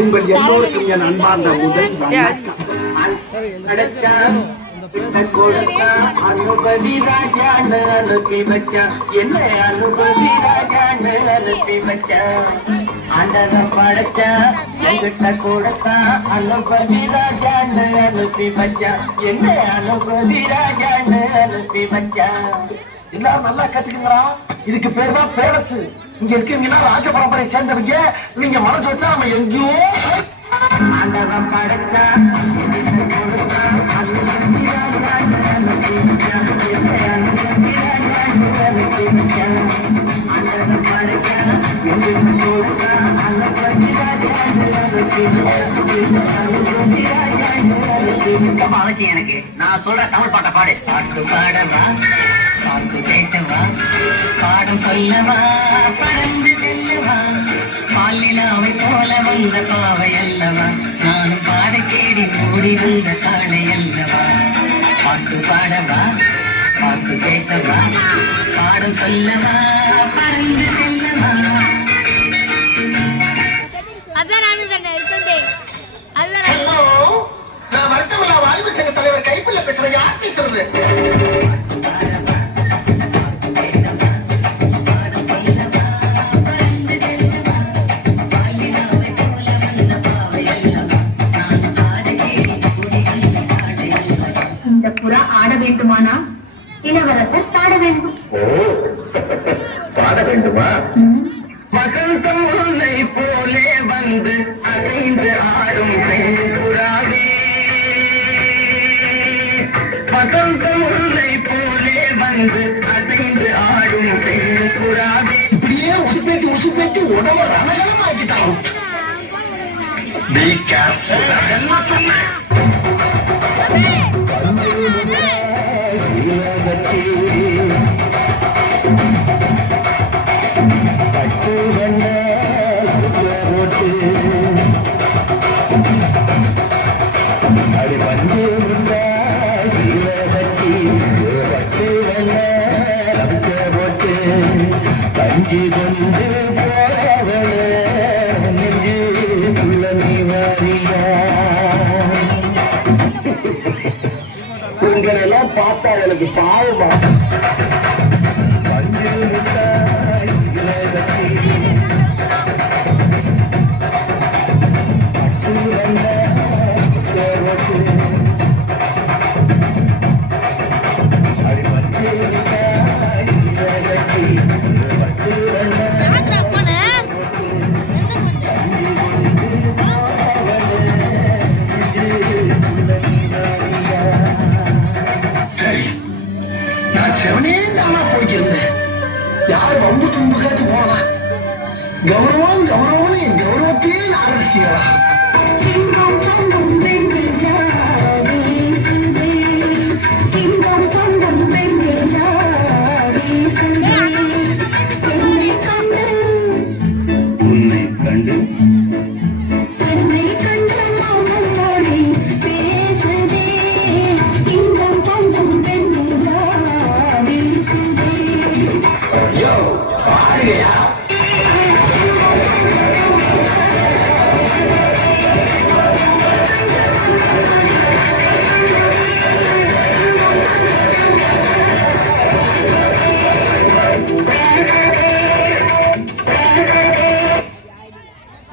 உங்கள் எல்லோருக்கும் என் அன்பார்ந்த முதல் அனுபதி ராஜான்னு அனுப்பி வச்சா என்ன அனுபதி ராஜான்னு அனுப்பி வச்சா அண்ணன படைச்சா எங்கிட்ட கொடுத்தா அனுபதி ராஜான்னு அனுப்பி வச்சா என்ன அனுபதி ராஜான்னு அனுப்பி வச்சா. எல்லாரும் நல்லா கத்துக்குங்களா, இதுக்கு பேர் தான் பேரசு. இங்க இருக்கீங்களா ராஜ பரம்பரை சேர்ந்தவங்க, நீங்க மனசு வச்சா நம்ம எங்கேயோ ஆண்டவன் படைச்சா அவசியம் எனக்கு. நான் சொல்ற தமிழ் பாட்டை பாடு. பாட்டு பாடவா, பாட்டு பேசவா, பாடம் சொல்லவா, பறந்து செல்லவா, பாலிலாவை போல வந்த பாவை அல்லவா, நானும் பாட தேடி மூடி வந்த காளை அல்லவா. பாட்டு பாடவா, பாட்டு பேசவா, பாடம் சொல்லவா, பறந்து செல்லவா. நான் வருத்தமில்லா வாழ்வு சங்க தலைவர் கைப்பிள்ள பேசுற யார் பேசுறது? இந்த புறா ஆட வேண்டுமானா இளவரசர் பாட வேண்டும். பாட வேண்டுமா? வசந்தம் உன்னை போலே வந்து அடைந்து ஆடும் புறாவே, வசந்தம் உன்னை போலே வந்து அடைந்து ஆடும் புறாவே. இப்படியே உசுப்பேட்டி உசுப்பேட்டி உடம்ப ரணகலம் ஆக்கிட்டான். என்ன சொன்னேன்? அடி வந்து சீலகத்தி பட்டு போட்டு கஞ்சி கொண்டு போறவளே நெஞ்சு குள்ளமி வாரியா. உங்களெல்லாம் பார்த்தா எனக்கு பாவமா. பஞ்சு முட்டாய் சீலகத்தி செவனே தானா போய்க்கிருந்தேன். யார் வம்பு தும்பு கேட்டு போனா கௌரவமா